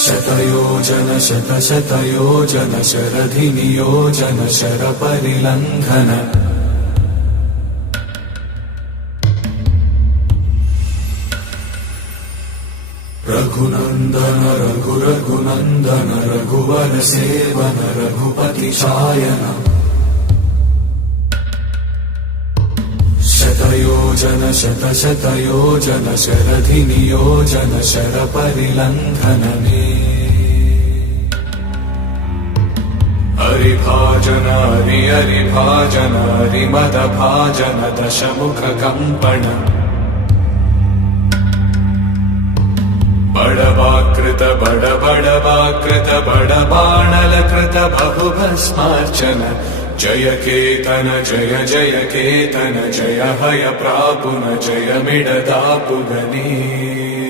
शतयोजन शतशतयोजन शरधिनियोजन शरपरिलङ्घन रघुनन्दन रघुरघुनन्दन रघुवर सेवन रघुपति चायन शतयोजन शतशतयोजन शरधिनियोजन शरपरिलङ्घन हरिभाजन हरिभाजन हरिमदभाजन दशमुखकम्पण बड़वाकृत बड़वाकृत बड़बाणलकृत बहुभस्मार्चन जय केतन जय केतन जय हय प्रापुन जय मिडदापुगनी।